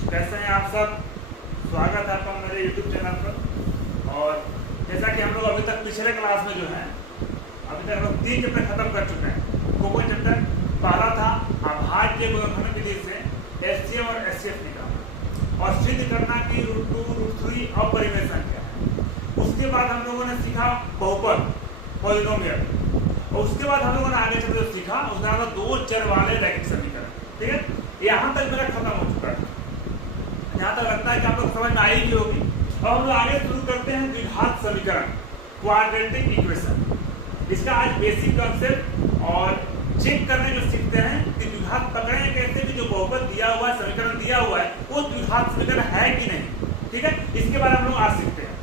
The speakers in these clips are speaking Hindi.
कैसे हैं आप सब। स्वागत है आपका मेरे YouTube चैनल पर। और जैसा कि हम लोग अभी तक पिछले क्लास में जो है अभी तक हम लोग 3 चैप्टर खत्म कर चुके हैं। कोई चैप्टर पहला था अभाज्य गुणनखंड विधि से एचसीएफ और एचसीएफ निकालना और सिद्ध करना कि √2 √3 अपरिमेय संख्या है। उसके बाद हम लोगों ने सीखा बहुपद पॉलिनोमियल और उसके बाद हम लोगों ने आगे चलकर सीखा उसका नाम 2 चर वाले रैखिक समीकरण। ठीक है, यहाँ तक मेरा खत्म हो चुका है। यहाँ तक लगता है कि आप लोग समझ में आई होगी। अब हम लोग आगे शुरू करते हैं द्विघात समीकरण, क्वाड्रेटिक इक्वेशन। इसका आज बेसिक कंसेप्ट और चेक करने जो सीखते हैं कि द्विघात पकड़े कैसे कि जो बहुपद दिया हुआ है, समीकरण दिया हुआ है, वो द्विघात समीकरण है कि नहीं। ठीक है, इसके बारे में हम लोग आज सीखते हैं।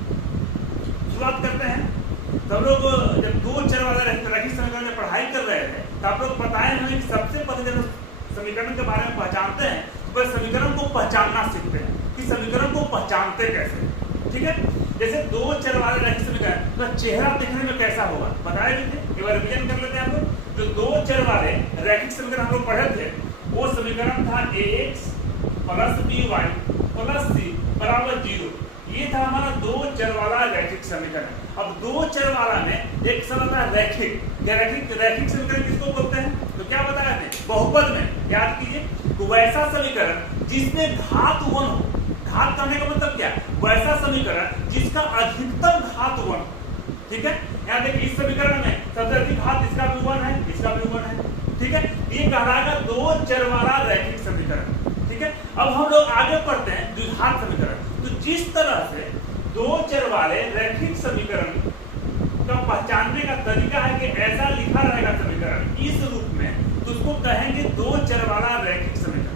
शुरुआत करते हैं। तो हम लोग जब 2 चर वाला रैखिक समीकरण में पढ़ाई कर रहे थे तो आप लोग बताए हमें कि सबसे पहले जब समीकरण के बारे में पहचानते हैं तो समीकरण को पहचानना सीखते हैं कि समीकरण को पहचानते कैसे। ठीक है, जैसे 2 चर वाले रैखिक समीकरण तो चेहरा देखने में कैसा होगा बताया भी थे। एक बार रिवीजन कर लेते हैं हम लोग। जो 2 चर वाले रैखिक समीकरण हम लोग पढ़े थे वो समीकरण था ax + by + c = 0। ये था हमारा 2 चर वाला रैखिक समीकरण। अब 2 चर वाला में एक शब्द आता है रैखिक। रैखिक समीकरण किसको बोलते हैं तो क्या बताया थे बहुपद में। याद कीजिए, तो वैसा समीकरण जिसमें घात 1 हो। घात करने का मतलब क्या, वैसा समीकरण जिसका अधिकतम घात 1। ठीक है, यहाँ देखिए इस समीकरण में सबसे अधिक घात इसका भी 1 है, इसका भी 1 है। ठीक है, ये कहलाएगा 2 चर वाला रैखिक समीकरण। ठीक है, अब हम लोग आगे पढ़ते हैं द्विघात समीकरण। तो जिस तरह से 2 चर वाले रैखिक समीकरण का पहचानने का तरीका है कि ऐसा लिखा रहेगा समीकरण इस रूप में, तो उसको कहेंगे 2 चर वाला रैखिक समीकरण।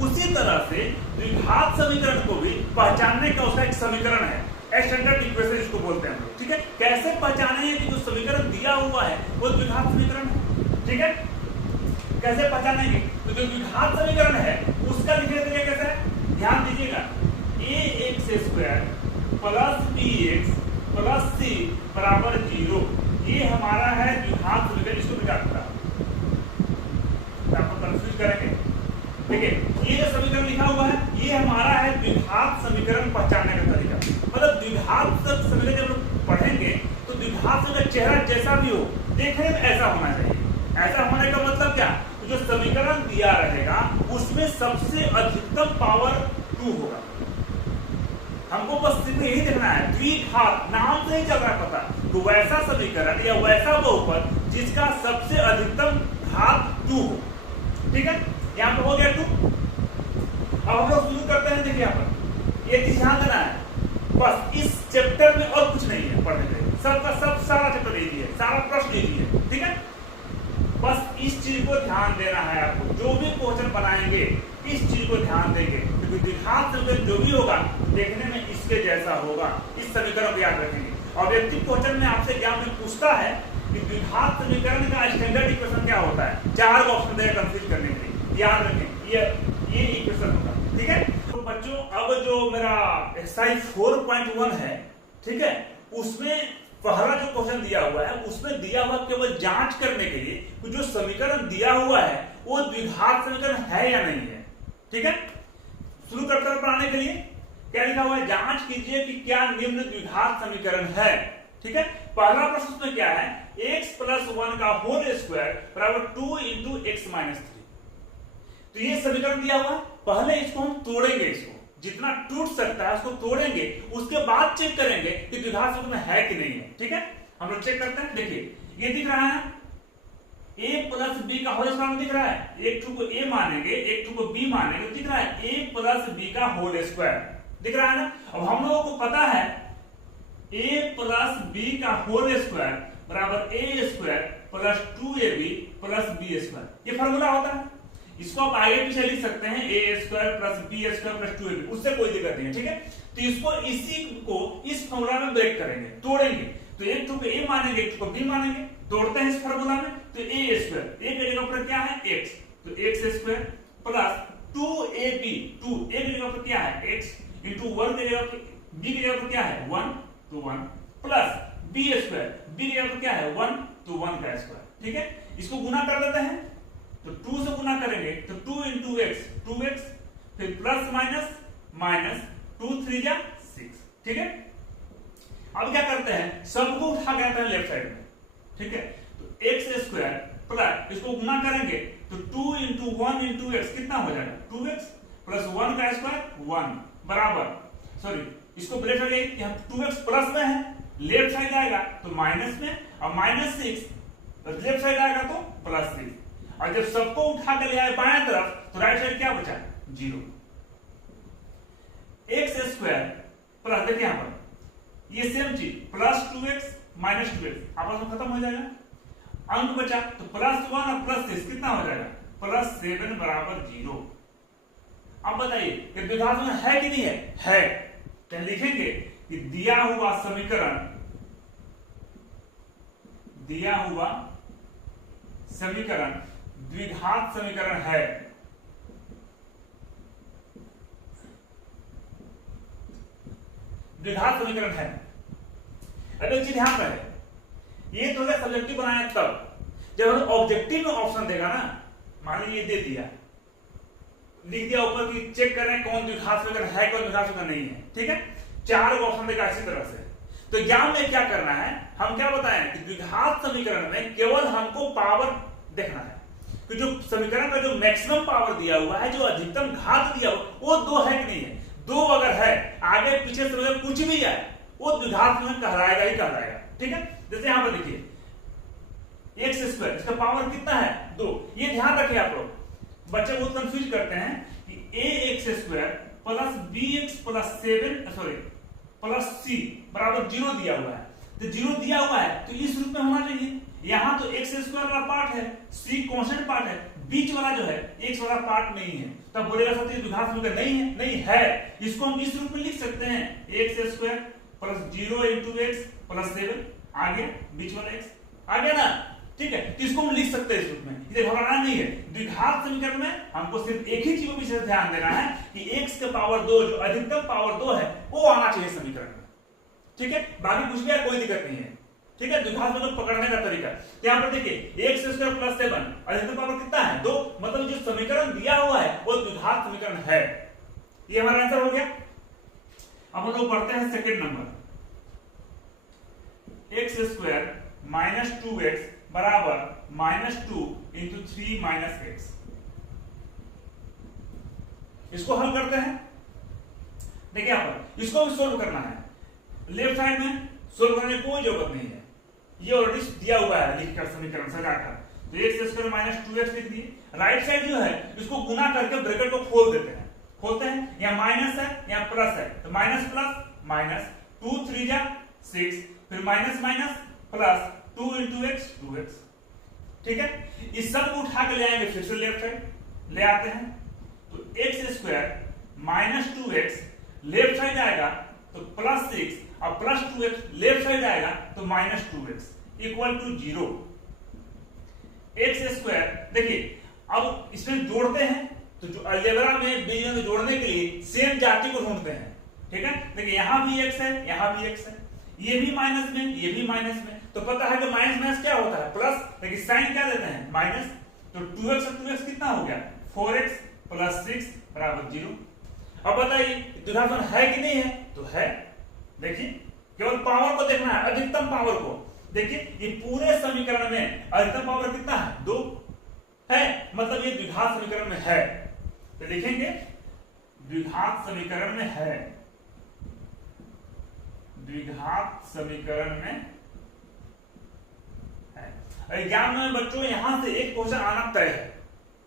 उसी तरह से द्विघात समीकरण को भी पहचानने का उसका एक समीकरण है, स्टैंडर्ड इक्वेशन इसको बोलते हैं हम लोग। ठीक है, कैसे पहचानेंगे कि जो समीकरण दिया हुआ है वो द्विघात समीकरण है। ठीक है, कैसे पहचानेंगे तो जो द्विघात समीकरण है उसका लिखने का तरीका कैसा है, ध्यान दीजिएगा। ax² + bx + c = 0। ये हमारा है द्विघात समीकरण। इसको निकालना आपको कंफ्यूज करेंगे। देखिए, ये जो समीकरण लिखा हुआ है ये हमारा है द्विघात समीकरण पहचानने का तरीका। मतलब द्विघात समीकरण जब लोग पढ़ेंगे तो द्विघात का चेहरा जैसा भी हो देखने में ऐसा होना चाहिए। ऐसा होने का मतलब क्या, तो जो समीकरण दिया रहेगा उसमें सबसे अधिकतम पावर 2 होगा। हमको बस सिर्फ यही देखना है, द्विघात नाम से ही चल रहा है पता, तो वैसा समीकरण या वैसा बहुपद जिसका सबसे अधिकतम घात 2 हो। ठीक है, यहाँ पे हो गया 2। अब हम लोग शुरू करते हैं। देखिए यहाँ पर ये चीज ध्यान देना है, बस इस चैप्टर में और कुछ नहीं है पढ़ने के लिए। सबका सब सारा चैप्टर इजी है, सारा प्रश्न इजी है। ठीक है, बस इस चीज को ध्यान देना है आपको। जो भी क्वेश्चन बनाएंगे इस चीज को ध्यान देंगे, क्योंकि द्विघात समीकरण जो भी होगा देखने में इसके जैसा होगा। इस समीकरण को याद रखेंगे। ऑब्जेक्टिव क्वेश्चन में आपसे एग्जाम में पूछता है कि द्विघात समीकरण का स्टैंडर्ड इक्वेशन क्या होता है। 4 ऑप्शन देगा कंफ्यूज करने के लिए, याद रखें ये इक्वेशन होगा। ठीक है, तो बच्चों अब जो मेरा एक्सरसाइज 4.1 है, ठीक है, उसमें पहला जो क्वेश्चन दिया हुआ है उसमें दिया हुआ केवल जांच करने के लिए कि जो समीकरण दिया हुआ है वो द्विघात समीकरण है या नहीं है। ठीक है, शुरू करते हैं पढ़ाने के लिए। क्या लिखा हुआ है, जांच कीजिए कि क्या निम्न द्विघात समीकरण है। ठीक है, पहला प्रश्न में क्या है, x + 1 का होल स्क्वायर = 2 × x - 3। तो ये समीकरण दिया हुआ है। पहले इसको हम तोड़ेंगे, इसको जितना टूट सकता है उसको तोड़ेंगे, उसके बाद चेक करेंगे कि द्विघात समीकरण है कि नहीं है। ठीक है, हम लोग चेक करते हैं। देखिए ये दिख रहा है ना, a + b का होल स्क्वायर दिख रहा है। एक टू को a मानेंगे, एक टू को b मानेंगे, दिख रहा है a + b का होल स्क्वायर दिख रहा है ना। अब हम लोगों को पता है a + b का whole square = a² + 2ab + b²। ये फार्मूला होता है। इसको आप आगे पीछे लिख सकते हैं, a² + b² + 2ab, उससे कोई दिक्कत नहीं है। ठीक है, तो इसको इसी को इस फार्मूला में ब्रेक करेंगे, तोड़ेंगे। तो एक टू को a मानेंगे, एक टू को b मानेंगे, तोड़ते हैं इस फार्मूला में। तो a² a की जगह पर क्या है x, तो x² + 2ab, 2 a की जगह पर क्या है x, * 1 की जगह पर b की जगह पर क्या है 1, तो 1 प्लस b² b की जगह पर क्या है 1, तो 1 का स्क्वायर। ठीक है, इसको गुना कर देते हैं। तो 2 से गुना करेंगे तो 2 × x 2x, फिर प्लस माइनस माइनस 2 3 जा 6। ठीक है, अब क्या करते हैं, सबको उठा के आते हैं लेफ्ट साइड में। ठीक है, तो x स्क्वायर प्लस इसको गुना करेंगे तो 2 इंटू 1 इंटू एक्स कितना हो जाएगा 2x प्लस 1 का स्क्वायर 1 बराबर, सॉरी इसको ब्रेक करेंगे कि हम 2x प्लस में है, लेफ्ट साइड आएगा तो माइनस में, और -6 लेफ्ट साइड आएगा तो +3, और जब सबको उठा के ले आए बाएं तरफ तो राइट साइड क्या बचा 0। x स्क्वायर प्लस, देखिए यहां पर ये सेम चीज प्लस 2x माइनस 2x आपस में खत्म हो जाएगा, अंक बचा तो +1 और +6 कितना हो जाएगा +7 बराबर 0। अब बताइए कि द्विघात में है कि नहीं है, तो लिखेंगे कि दिया हुआ समीकरण द्विघात समीकरण है। द्विघात समीकरण है। अब एक चीज ध्यान रहे, ये तो सब्जेक्टिव बनाया तब जब हमें ऑब्जेक्टिव में ऑप्शन देगा ना, मान लीजिए दे दिया, लिख दिया ऊपर कि चेक करें कौन द्विघात समीकरण है कौन द्विघात समीकरण नहीं है। ठीक है, 4 ऑप्शन देगा इसी तरह से। तो एग्जाम में क्या करना है, हम क्या बताएं कि द्विघात समीकरण में केवल हमको पावर देखना है कि जो समीकरण का जो मैक्सिमम पावर दिया हुआ है, जो अधिकतम घात दिया हुआ वो 2 है कि नहीं है। 2 अगर है, आगे पीछे से कुछ भी है, वो द्विघात में कहलाएगा ही कहलाएगा। ठीक है, जैसे यहां पर देखिए x स्क्वायर, इसका पावर कितना है 2। ये ध्यान रखिए आप लोग, बच्चे बहुत कंफ्यूज करते हैं कि ax square plus bx plus 7 sorry plus c बराबर 0 दिया हुआ है। तो 0 दिया हुआ है तो इस रूप में होना चाहिए। यहां तो x स्क्वायर वाला पार्ट है, c कांस्टेंट पार्ट है, बीच वाला जो है x वाला पार्ट नहीं है, तब बोलेगा सर द्विघात समीकरण नहीं है। इसको हम इस रूप में लिख सकते हैं, x square plus 0 into x plus 7 आ गया, बीच वाला x आ गया ना। ठीक है, तो इसको हम लिख सकते हैं इस रूप में, इसे घबराना नहीं है। द्विघात समीकरण में हमको सिर्फ एक ही चीज को विशेष ध्यान देना है कि x के पावर 2 जो अधिकतम पावर 2 है वो आना चाहिए समीकरण में। ठीक है, बाकी कुछ भी है कोई दिक्कत नहीं है। ठीक है, द्विघात समीकरण पकड़ने का तरीका यहां पर देखिए, x स्क्वायर प्लस 7 अधिकतम पावर कितना है 2, मतलब जो समीकरण दिया हुआ है वो द्विघात समीकरण है। ये हमारा आंसर हो गया। अब हम लोग पढ़ते हैं second number, x square minus 2x बराबर -2 इंटू 3 माइनस x। इसको हल करते हैं। देखिए यहां पर इसको भी सोल्व करना है, लेफ्ट साइड में सोल्व करने की कोई जरूरत नहीं है, ये ऑलरेडी दिया हुआ है लिखकर समीकरण सजाकर। तो x स्क्वायर माइनस 2x लिख दिए, राइट साइड जो है इसको गुना करके ब्रैकेट को खोल देते हैं, खोलते हैं, यहाँ माइनस है यहाँ प्लस है, तो माइनस प्लस माइनस 2 3 जा 6, फिर minus minus plus 2 into x 2x। ठीक है, इस सब को उठा के ले आएंगे, फिर से लेफ्ट साइड ले आते हैं, तो x square minus 2x left side आएगा तो प्लस 6, और प्लस 2x लेफ्ट साइड आएगा तो minus 2x equal to 0। x square देखिए, अब इसमें जोड़ते हैं तो जो अलजेब्रा में बीजों को जोड़ने के लिए सेम जाति को ढूंढते हैं। ठीक है, देखिए यहां भी x है यहां भी x है, ये भी माइनस में ये भी माइनस में, तो पता है कि माइनस माइनस क्या होता है प्लस, लेकिन साइन क्या देते हैं माइनस, तो 2x और 2x कितना हो गया 4x प्लस 6 बराबर 0। अब बताइए द्विघात है कि नहीं है, तो है। देखिए केवल पावर को देखना है, अधिकतम पावर को। देखिए ये पूरे समीकरण में अधिकतम पावर कितना है 2 है, मतलब ये द्विघात समीकरण में है। तो लिखेंगे द्विघात समीकरण में है, द्विघात समीकरण में है। एग्जाम में बच्चों यहां से एक क्वेश्चन आना तय है,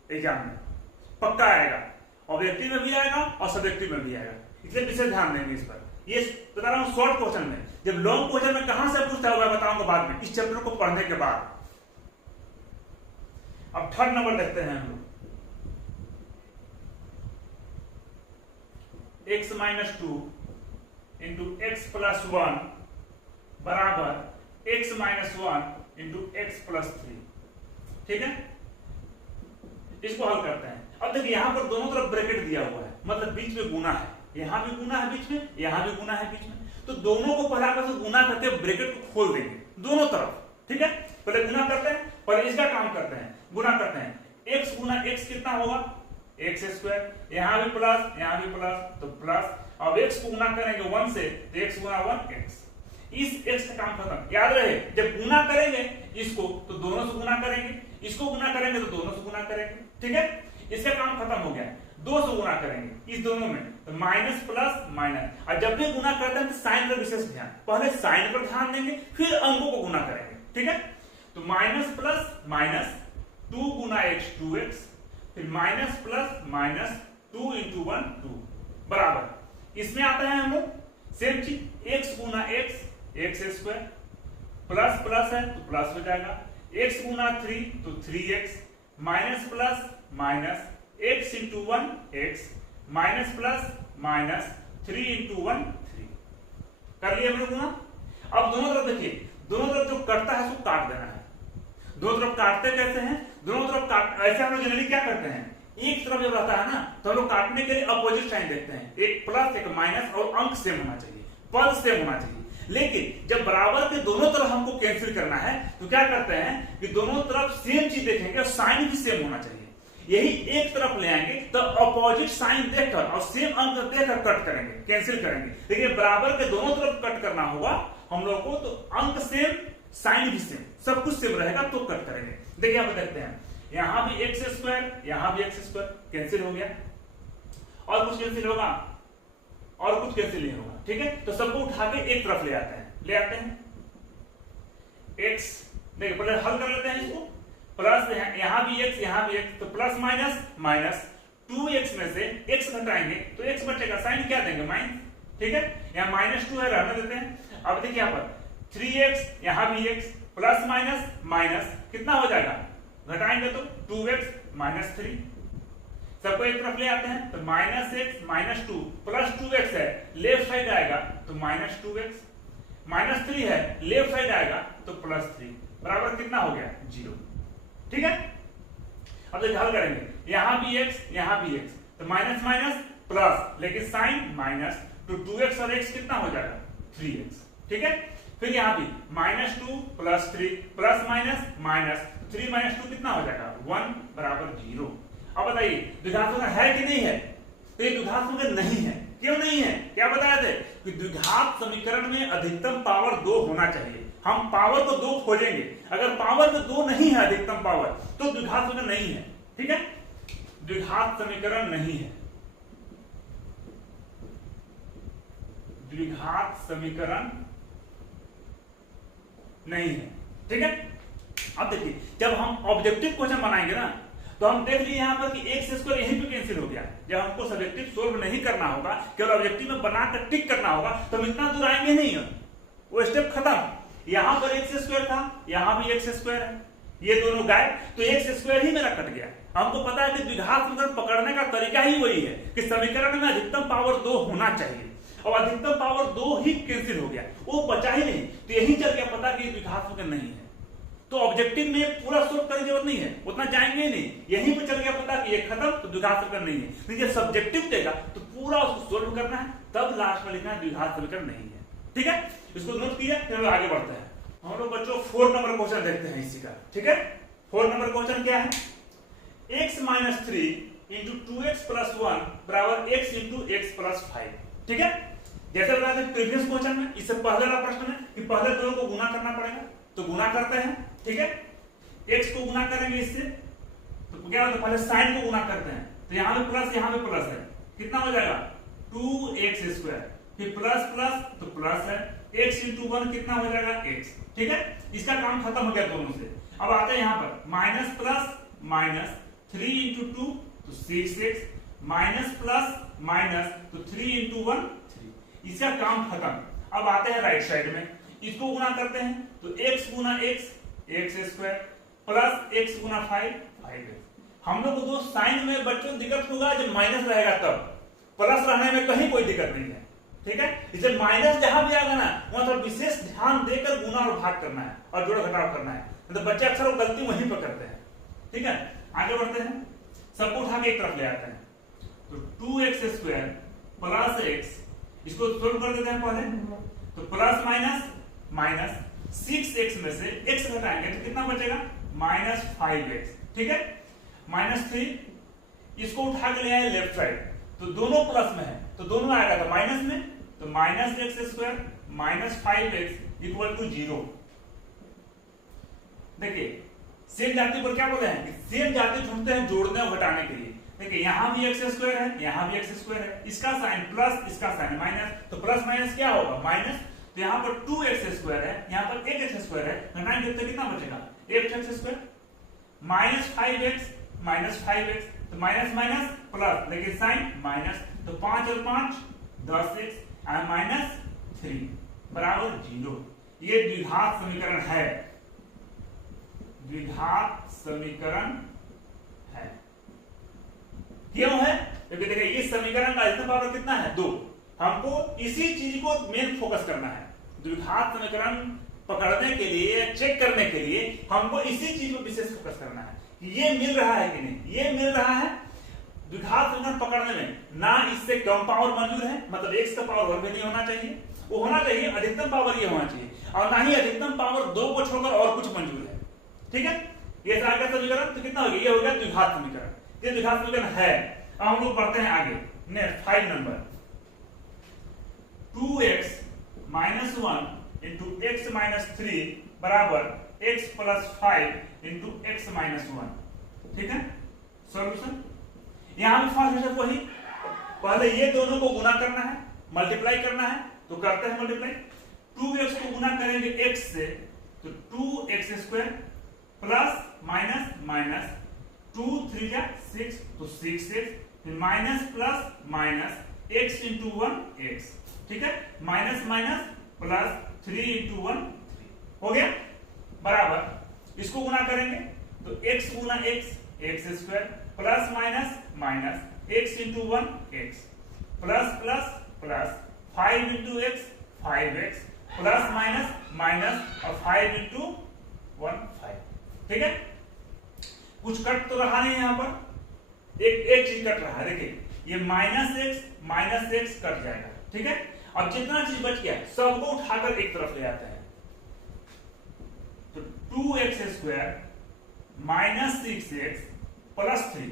एग्जाम में पक्का आएगा, ऑब्जेक्टिव में भी आएगा और सब्जेक्टिव में भी आएगा, इसलिए विशेष ध्यान देंगे इस पर। ये बता रहा हूं शॉर्ट क्वेश्चन में, जब लॉन्ग क्वेश्चन में कहां से पूछता होगा बताऊंगा बाद में, इस चैप्टर को पढ़ने के बाद। अब थर्ड नंबर देखते हैं हम लोग, x minus 2 into x plus 1 बराबर x minus 1 into x plus 3। ठीक है, इसको हल करते हैं। अब देखिए यहां पर दोनों तरफ ब्रैकेट दिया हुआ है, मतलब बीच में गुना है, यहां भी गुना है बीच में, यहां भी गुना है बीच में, तो दोनों को पहले आपस में गुना करके ब्रैकेट को खोल देंगे दोनों तरफ। ठीक है, पहले गुना करते हैं, पहले इसका काम करते हैं, गुना करते हैं। x गुना x कितना होगा एक्स स्क्वायर, यहाँ भी प्लस तो प्लस। अब x को गुना करेंगे 1 से तो x गुना 1 x। इस x का काम खत्म। याद रहे जब गुना करेंगे इसको तो दोनों से गुना करेंगे, इसको गुना करेंगे तो दोनों से गुना करेंगे, ठीक है। इसका काम खत्म हो गया। 2 से गुना करेंगे इस दोनों में तो माइनस प्लस माइनस। और जब भी गुना करते हैं तो साइन पर विशेष ध्यान, पहले साइन पर ध्यान देंगे फिर अंकों को गुना करेंगे, ठीक है। तो माइनस प्लस माइनस 2 गुना x 2x, फिर माइनस प्लस माइनस 2 इंटू 1 2 बराबर। इसमें आता है हम लोग सेम चीज x गुना x स्क्वायर, प्लस प्लस है तो प्लस हो जाएगा, x गुना 3 तो 3x, minus plus minus x into 1 x, minus plus minus 3 into 1 3। कर लिया हम लोग गुना। अब दोनों तरफ देखिए, दोनों तरफ जो कटता है उसको काट देना है। दोनों तरफ काटते कैसे हैं? दोनों तरफ काट ऐसे हम लोग जनरली क्या करते हैं, एक तरफ जब रहता है ना तो हम लोग काटने के लिए अपोजिट साइन देखते हैं, एक प्लस एक माइनस और अंक सेम होना चाहिए, पद सेम होना चाहिए। लेकिन जब बराबर के दोनों तरफ हमको कैंसिल करना है तो क्या करते हैं कि दोनों तरफ सेम चीज देखेंगे और साइन भी सेम होना चाहिए। यही एक तरफ ले आएंगे तो अपोजिट साइन देखकर और सेम अंक देखकर कट करेंगे, कैंसिल करेंगे। लेकिन बराबर के दोनों तरफ कट करना होगा हम लोग को तो अंक सेम साइन भी सेम सब कुछ सेम रहेगा तो कट करेंगे। देखिए आप देखते हैं यहां भी एक्स स्क्वायर यहां भी एक्स स्क्वायर कैंसिल हो गया, और कुछ कैंसिल होगा और कुछ कैंसिल नहीं होगा, ठीक है। तो सबको उठा के एक तरफ ले आते हैं x। देखिए पहले हल कर लेते हैं इसको, प्लस यहां भी x तो प्लस माइनस माइनस 2x में से x घटाएंगे तो x बचेगा, साइन क्या देंगे माइनस, ठीक है। यहाँ माइनस 2 है रहने देते हैं। अब देखिए यहाँ पर 3x यहां भी x प्लस माइनस माइनस कितना हो जाएगा, घटाएंगे तो 2x माइनस 3। सबको एक तरफ ले आते हैं तो minus x minus 2 plus 2x है, लेफ्ट साइड आएगा तो माइनस 2x, माइनस 3 है लेफ्ट साइड आएगा तो प्लस 3 बराबर कितना हो गया 0, ठीक है। अब देखिए हल करेंगे, यहां भी x तो माइनस माइनस प्लस, लेकिन साइन माइनस तो 2x और x कितना हो जाएगा 3x, ठीक है। फिर यहां भी minus 2 plus 3 plus minus minus 3 minus 2 कितना हो जाएगा 1 बराबर 0। अब बताइए द्विघात संख्या है कि नहीं है? तो ये द्विघात संख्या नहीं है। क्यों नहीं है? क्या बताया थे कि द्विघात समीकरण में अधिकतम पावर 2 होना चाहिए। हम पावर को 2 खोजेंगे, अगर पावर में 2 नहीं है अधिकतम पावर तो द्विघात समीकरण नहीं है, ठीक है। द्विघात समीकरण नहीं है, द्विघात समीकरण नहीं है, ठीक है। अब देखिए जब हम ऑब्जेक्टिव क्वेश्चन बनाएंगे ना तो हम देख लिए यहाँ पर कि एक्स स्क्वायर यहीं पे कैंसिल हो गया। जब हमको सब्जेक्टिव सोल्व नहीं करना होगा, केवल ऑब्जेक्टिव में बनाकर टिक करना होगा तो हम इतना दूर आएंगे नहीं, वो स्टेप खत्म। यहाँ पर एक्स स्क्वायर था, यहाँ भी एक्स स्क्वायर है, ये दोनों गायब, तो एक्स स्क्वायर ही मेरा कट गया। हमको पता है कि द्विघात समीकरण पकड़ने का तरीका ही वही है कि समीकरण में अधिकतम पावर 2 होना चाहिए, और अधिकतम पावर 2 ही कैंसिल हो गया, वो बचा ही नहीं। तो यही चल गया पता कि द्विघात समीकरण नहीं है। तो ऑब्जेक्टिव में पूरा सोल्व करने की जरूरत नहीं है, उतना जाएंगे ही नहीं, यहीं पे चल गया पता कि ये खत्म तो द्विघात समीकरण नहीं है। लेकिन जब सब्जेक्टिव देगा तो पूरा उसको सोल्व करना है, तब लास्ट में लिखना है द्विघात समीकरण नहीं है, ठीक है। इसको नोट किया, फिर आगे बढ़ते हैं। हम लोग बच्चों 4 नंबर क्वेश्चन देखते हैं इसी का, ठीक है। 4 नंबर क्वेश्चन क्या है, x minus 3 into 2x plus 1 बराबर x इंटू x प्लस 5, ठीक है। जैसे बताया था प्रीवियस क्वेश्चन में, इससे पहले वाला प्रश्न में कि पहले दोनों को गुना करना पड़ेगा, तो गुना करते हैं, ठीक है। x को गुना करेंगे इससे तो क्या होता है, पहले साइन को गुना करते हैं तो यहां पे प्लस है, कितना हो जाएगा 2x स्क्वायर, फिर प्लस प्लस तो प्लस है, x इंटू 1 कितना हो जाएगा x, ठीक है। इसका काम खत्म हो गया दोनों से। अब आते हैं यहां पर माइनस प्लस माइनस 3 इंटू 2 तो 6x, माइनस प्लस माइनस तो 3 इंटू 1 3, इसका काम खत्म। अब आते हैं राइट साइड में, इसको गुना करते हैं तो x गुना x स्क्वायर प्लस x गुना 5x। हम लोग को तो साइन में बच्चों दिक्कत होगा जब माइनस रहेगा, तब प्लस रहने में कहीं कोई दिक्कत नहीं है, ठीक है। इसलिए माइनस जहां भी आएगा ना वहां थोड़ा विशेष ध्यान देकर गुना और भाग करना है और जोड़ घटाव करना है, तो बच्चे अक्सर वो गलती वहीं पर करते हैं, ठीक है। आगे बढ़ते हैं, सबको उठा के एक तरफ ले आते हैं तो 2x स्क्वायर प्लस x, इसको सोल्व कर देते हैं पहले तो प्लस माइनस माइनस 6x में से x घटाएंगे तो कितना बचेगा माइनस 5x, ठीक है। माइनस 3 इसको उठा के ले आए लेफ्ट साइड, तो दोनों प्लस में है तो दोनों आएगा तो माइनस में, तो minus x square minus 5x equal to 0। देखिए सेम जाति पर क्या बोले हैं कि सेम जाति ढूंढते हैं जोड़ने और घटाने के लिए। देखिए यहां भी एक्स स्क्वायर है, यहां भी एक्स स्क्वायर है, इसका साइन प्लस इसका साइन माइनस, तो प्लस माइनस क्या होगा माइनस, तो यहां पर 2x स्क्वायर है, यहां पर 1x स्क्वायर है, घटाएंगे तो कितना बचेगा 8x square minus 5x minus 5x, तो माइनस माइनस प्लस लेकिन साइन माइनस, तो 5 और 5 10x और माइनस 3 बराबर 0। ये द्विघात समीकरण है, द्विघात समीकरण है। क्यों है? क्योंकि देखिए इस समीकरण का अधिकतम पावर कितना है 2। हमको इसी चीज को मेन फोकस करना है। द्विघात समीकरण पकड़ने के लिए, चेक करने के लिए हमको इसी चीज पर विशेष फोकस करना है कि ये मिल रहा है कि नहीं। ये मिल रहा है द्विघात समीकरण पकड़ने में, ना इससे कम पावर मंजूर है, मतलब x का पावर 1 भी नहीं होना चाहिए, वो होना चाहिए अधिकतम पावर ये होना चाहिए, और ना ही अधिकतम पावर 2 को छोड़कर और कुछ मंजूर है। ठीक है, ये सारा समीकरण तो कितना हो गया, ये हो गया द्विघात समीकरण। ये द्विघात समीकरण है। अब हम लोग पढ़ते हैं आगे, next 5 number, 2x minus 1 into x minus 3 बराबर x plus 5 into x minus 1। ठीक है, सॉल्यूशन यहां भी फर्स्ट स्टेप वही, पहले ये दोनों को गुना करना है, मल्टीप्लाई करना है, तो करते हैं मल्टीप्लाई। 2x को गुना करेंगे x से तो 2x square plus minus minus 2 3 जा 6 तो 6x, फिर minus plus minus x into 1 x। ठीक है, माइनस माइनस प्लस 3 इंटू 1 3 हो गया, बराबर इसको गुना करेंगे तो x गुना x x square plus minus minus x into 1 x plus plus plus 5 into x 5x plus minus minus और 5 इंटू 1 5। ठीक है, कुछ कट तो रहा नहीं यहां पर, एक चीज कट रहा है, देखिए ये माइनस एक्स कट जाएगा। ठीक है, अब जितना चीज बच गया सबको उठाकर एक तरफ ले आते हैं, तो 2x square minus 6x plus 3,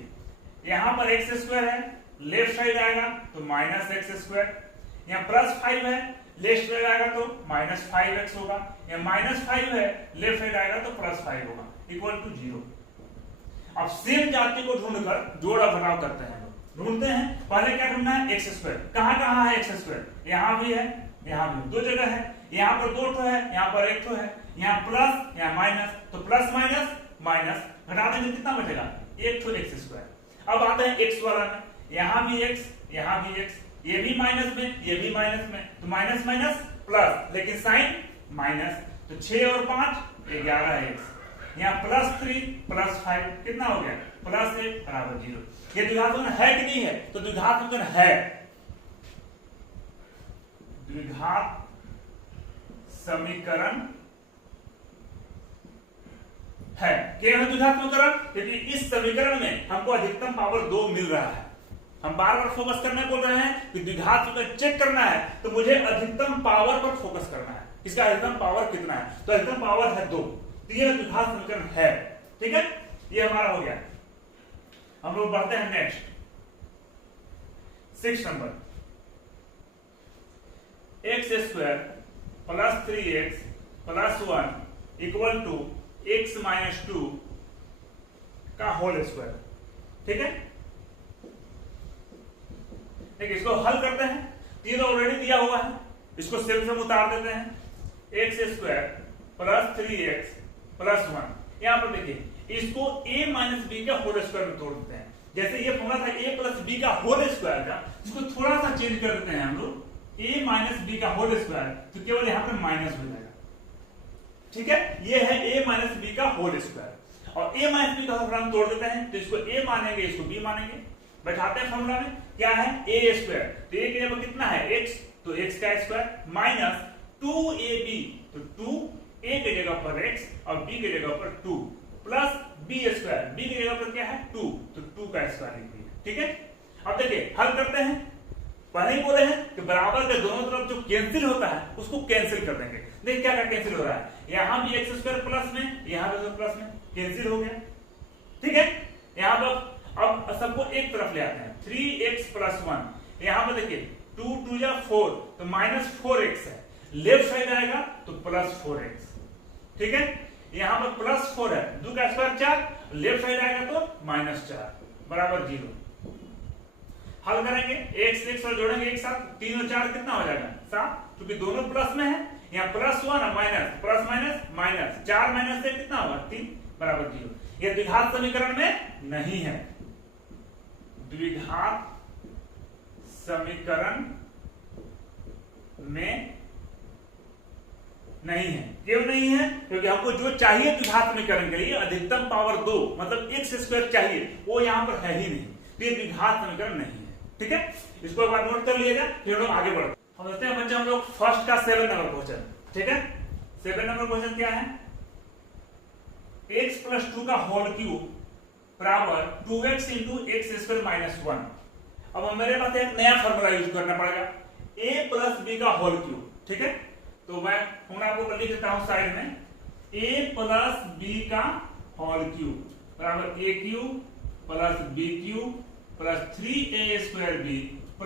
यहां पर x स्क्वायर है, लेफ्ट साइड आएगा तो माइनस एक्स स्क्वायर, यहां प्लस 5 है, लेफ्ट साइड आएगा तो माइनस 5x होगा, यहां माइनस 5 है, लेफ्ट साइड आएगा तो प्लस 5 होगा, इक्वल टू 0। अब सेम जाति को ढूंढकर जोड़ और घटाव करते हैं, ढूंढते हैं। पहले क्या ढूंढना है x स्क्वायर, कहां कहां है x स्क्वायर, यहां भी है, यहां भी, दो जगह है, यहां पर 2 ठो है, यहां पर 1 ठो है, यहां प्लस यहां माइनस, तो प्लस माइनस माइनस घटा देंगे कितना बचेगा 1 ठो x स्क्वायर। अब आते हैं x वाला में, यहां भी x यहां भी x, ये भी माइनस में ये भी माइनस में, तो माइनस माइनस प्लस लेकिन साइन माइनस, तो 6 और 5 11x, यहाँ प्लस 3 प्लस 5 कितना हो गया प्लस 1 बराबर 0। ये द्विघात समीकरण है कि नहीं है, तो द्विघात समीकरण है, द्विघात समीकरण है। क्या है द्विघात समीकरण? क्योंकि इस समीकरण में हमको अधिकतम पावर 2 मिल रहा है। हम बार बार फोकस करने बोल रहे हैं कि द्विघात समीकरण चेक करना है तो मुझे अधिकतम पावर पर फोकस करना है, इसका अधिकतम पावर कितना है, तो अधिकतम पावर है 2, तो ये द्विघात समीकरण है। ठीक है, ये हमारा हो गया। हम लोग बढ़ते हैं next 6 number, x square plus 3x plus 1 equal to x minus 2 का होल स्क्वायर। ठीक है, देखिए इसको हल करते हैं, तीन ऑलरेडी दिया हुआ है, इसको सिर्फ हम उतार देते हैं। x square plus 3x plus 1, यहां पर देखिए इसको a माइनस बी का होल स्क्वायर में तोड़ देते हैं। जैसे ये फॉर्मूला था a प्लस बी का होल स्क्वायर का, इसको थोड़ा सा चेंज कर देते हैं हम लोग, a माइनस बी का होल स्क्वायर, तो केवल यहां पर माइनस हो जाएगा। ठीक है, ये है a माइनस बी का होल स्क्वायर, और a माइनस बी का फॉर्मूला हम तोड़ देते हैं, तो इसको a मानेंगे इसको b मानेंगे, बैठाते हैं फॉर्मूला में, क्या है a स्क्वायर, तो a के जगह कितना है x, तो x का स्क्वायर माइनस 2ab, तो 2a के जगह पर x और b के जगह पर 2 प्लस b स्क्वायर, b की जगह पर क्या है 2, तो 2 का स्क्वायर लिख दिया। ठीक है, अब देखिए हल करते हैं। पहले ही बोले हैं कि बराबर के दोनों तरफ जो कैंसिल होता है उसको कैंसिल कर देंगे। देखिए क्या क्या कैंसिल हो रहा है, यहां भी x स्क्वायर प्लस में, यहां भी प्लस में कैंसिल हो गया। ठीक है, यहां पर अब सबको एक तरफ ले आते हैं, 3x + 1, यहाँ पर देखिए 2 2 या 4, तो -4x है, लेफ्ट साइड आएगा तो +4x, ठीक है। यहाँ पर +4 है, 2 का स्क्वायर 4, लेफ्ट साइड आएगा तो -4 बराबर 0। हल करेंगे, x x और जोड़ेंगे एक साथ, 3 और 4 कितना हो जाएगा 7, क्योंकि दोनों प्लस में है, यहाँ +1 और minus, plus minus minus, 4 minus से कितना होगा 3 बराबर 0। यह द्विघात समीकरण में नहीं है, द्विघात समीकरण में नहीं है। क्यों नहीं है? क्योंकि हमको जो चाहिए द्विघात समीकरण के लिए अधिकतम पावर 2 मतलब x² चाहिए, वो यहां पर है ही नहीं, तो ये द्विघात समीकरण नहीं है, ठीक है। इसको एक बार नोट कर लिएगा, फिर हम लोग आगे बढ़ते हैं। हम देखते हैं बच्चे, हम लोग फर्स्ट का 7 नंबर क्वेश्चन, ठीक है। 7 नंबर क्वेश्चन क्या है, x + 2 का होल क्यूब बराबर 2x × x² - 1। अब मेरे पास एक नया फॉर्मूला यूज करना पड़ेगा, a + b का होल क्यूब, ठीक है। तो मैं आपको लिख देता हूं साइड में, a + b का होल क्यूब बराबर a³ + b³ + 3a² b +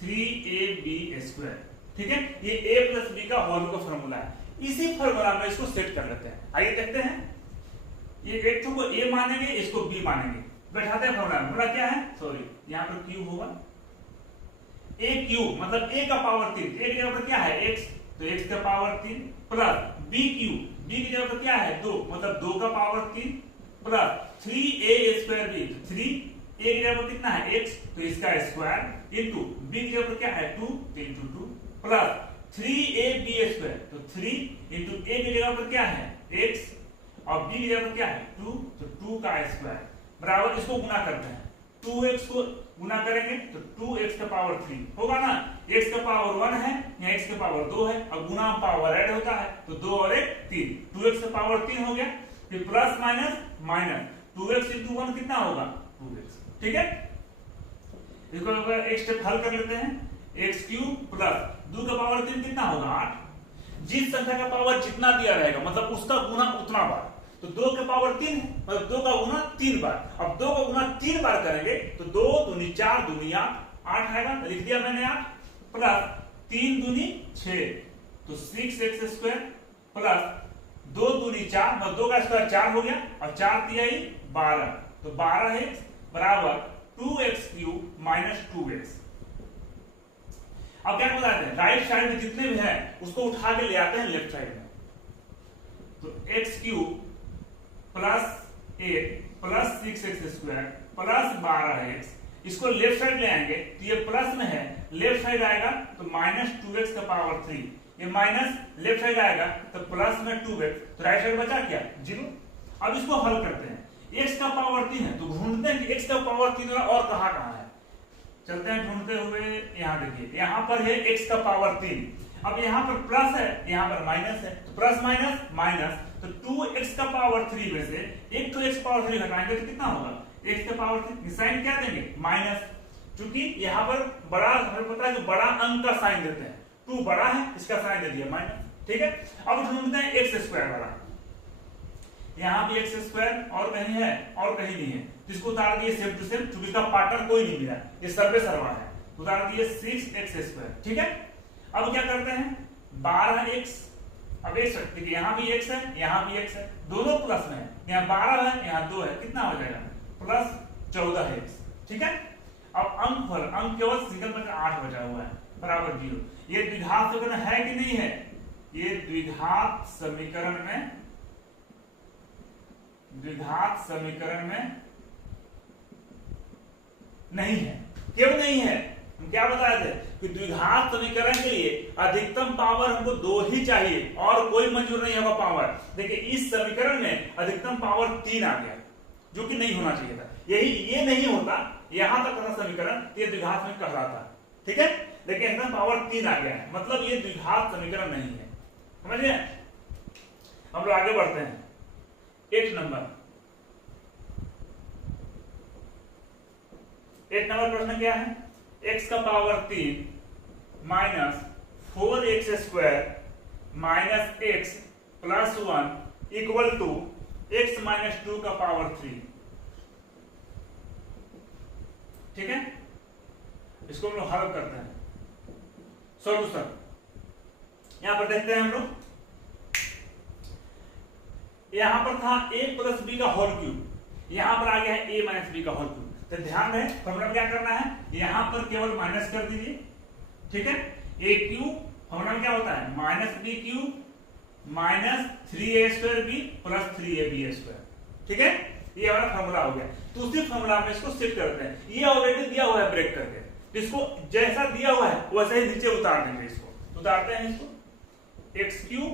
3ab², ठीक है। ये a + b का होल का फॉर्मूला है, इसी फॉर्मूला में इसको सेट कर लेते हैं। आइए देखते हैं, ये एक को a मानेंगे, इसको b मानेंगे, बैठाते हैं फॉर्मूला क्या है, सॉरी यहां पर क्यूब होगा, a³ मतलब a का पावर 3, a की जगह पर क्या है x, तो x का पावर 3 प्लस b³ b की जगह पर क्या है 2 मतलब 2 का पावर 3 प्लस 3a² b, तो 3 a की जगह पर कितना है x, तो इसका स्क्वायर इनटू b की जगह पर क्या है 2 × 2 प्लस 3ab², तो 3 × a की जगह पर क्या है x और b की जगह पर क्या है 2, तो 2 का स्क्वायर बराबर, इसको गुणा करते हैं, 2x को गुना करेंगे तो 2x का पावर 3 होगा ना, x का पावर 1 है, यहाँ x का पावर 2 है, और गुना पावर ऐड होता है तो 2 और 1 3, 2x का पावर 3 हो गया, फिर प्लस माइनस माइनस 2x × 1 कितना होगा 2x, ठीक है। इसको एक स्टेप हल कर लेते हैं, x³ प्लस 2 का पावर 3 कितना होगा 8। जिस संख्या का पावर जितना दिया रहेगा मतलब उसका गुना उतना बार, तो 2 के पावर 3 है मतलब 2 का गुना 3 बार, अब 2 का गुना 3 बार करेंगे तो 2 दूनी 4 दूनी 8 आएगा, तो लिख दिया मैंने 8 प्लस 3 दूनी 6, तो 6x² प्लस 2 दूनी 4 मतलब 2 का स्क्वायर 4 हो गया, और 4 दिया ही 12, तो 12x बराबर 2x³ - 2x। अब क्या बताते हैं, राइट साइड में जितने भी हैं उसको उठा के ले आते हैं लेफ्ट साइड में, तो x³ + 8 + 6x² + 12x, इसको लेफ्ट साइड ले आएंगे तो ये प्लस में है, लेफ्ट साइड आएगा तो -2x का पावर 3, ये माइनस लेफ्ट साइड आएगा तो प्लस में 2x, तो राइट साइड बचा क्या 0। अब इसको हल करते हैं, x का पावर 3 है तो ढूंढते हैं कि x का पावर 3 और कहां है, चलते हैं ढूंढते हुए, यहाँ देखिए यहाँ पर है x का पावर 3, अब यहाँ पर प्लस है यहाँ पर माइनस है, तो प्लस माइनस माइनस, तो 2x का पावर 3 में से एक तो x पावर 3 घटाएंगे तो कितना होगा x का पावर 3, साइन क्या देंगे माइनस, क्योंकि यहाँ पर बड़ा हमें पता है कि बड़ा अंक का साइन देते हैं, 2 बड़ा है इसका साइन दे दिया माइनस, ठीक है। अब ढूंढते हैं x² वाला, यहाँ भी x² और कहीं है और कहीं नहीं है, तो इसको उतार दिए सेम टू सेम, क्योंकि इसका पार्टनर कोई नहीं मिला, ये सर्वे सर्वा है, उतार दिए 6x², ठीक है। अब क्या करते हैं 12x, अब x देखिए यहाँ भी x है यहाँ भी x है, दोनों प्लस में है, यहाँ 12 है यहाँ 2 है, कितना हो जाएगा +14x, ठीक है। अब अंक केवल सिंगल में 8 बचा हुआ है बराबर 0। ये द्विघात समीकरण है कि नहीं है, ये द्विघात समीकरण में नहीं है। क्यों नहीं है, हम क्या बताए थे कि द्विघात समीकरण के लिए अधिकतम पावर हमको 2 ही चाहिए और कोई मंजूर नहीं होगा पावर। देखिए इस समीकरण में अधिकतम पावर 3 आ गया, जो कि नहीं होना चाहिए था, ये नहीं होता, यहां तक था समीकरण, ये द्विघात समीकरण कहलाता, ठीक है। लेकिन एकदम पावर 3 आ गया है, मतलब ये द्विघात समीकरण नहीं है, समझिए। हम लोग आगे बढ़ते हैं, 8 नंबर प्रश्न क्या है, x का power 3 minus 4x² minus x plus 1 equal to x - 2 का पावर 3। ठीक है, इसको हम लोग हल करते हैं। सॉल्यूशन यहां पर देखते हैं हम लोग, यहां पर था a प्लस बी का होल क्यूब, यहां पर आ गया है a माइनस बी का होल क्यूब। तो ध्यान रहे फॉर्मूला क्या करना है, यहां पर केवल माइनस कर दीजिए, ठीक है। a क्यूब फॉर्मूला क्या होता है minus B cube minus 3a² b plus 3ab², ठीक है, ये हमारा फॉर्मूला हो गया। तो उसी फॉर्मूला में इसको सेट करते हैं, ये ऑलरेडी दिया हुआ है ब्रेक करके, इसको जैसा दिया हुआ है वैसे ही नीचे उतार देंगे। इसको उतारते हैं, इसको x cube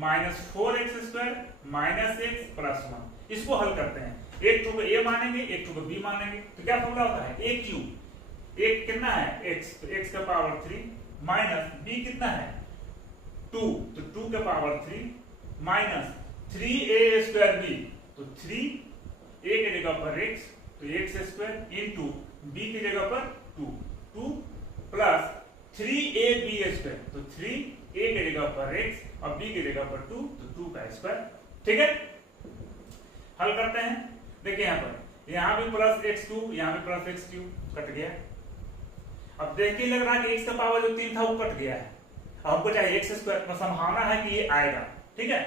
minus 4x² minus x plus 1, इसको हल करते हैं। एक टू को a मानेंगे, एक टू को b मानेंगे, तो क्या फॉर्मूला होता है a क्यूब, एक कितना है x, तो x का पावर 3 माइनस b कितना है 2, तो 2 के पावर 3 माइनस 3a² तो 3 a की जगह पर x तो x² इंटू b की जगह पर 2 प्लस 3ab² तो 3 a की जगह पर x और b की जगह पर 2 तो 2 का स्क्वायर, ठीक है। हल करते हैं, देखिए यहां पर यहां भी प्लस x2 यहां भी प्लस x3 कट गया। अब देखिए लग रहा है कि x का पावर जो 3 था वो कट गया है, हमको चाहिए x², तो संभावना है कि ये आएगा, ठीक है।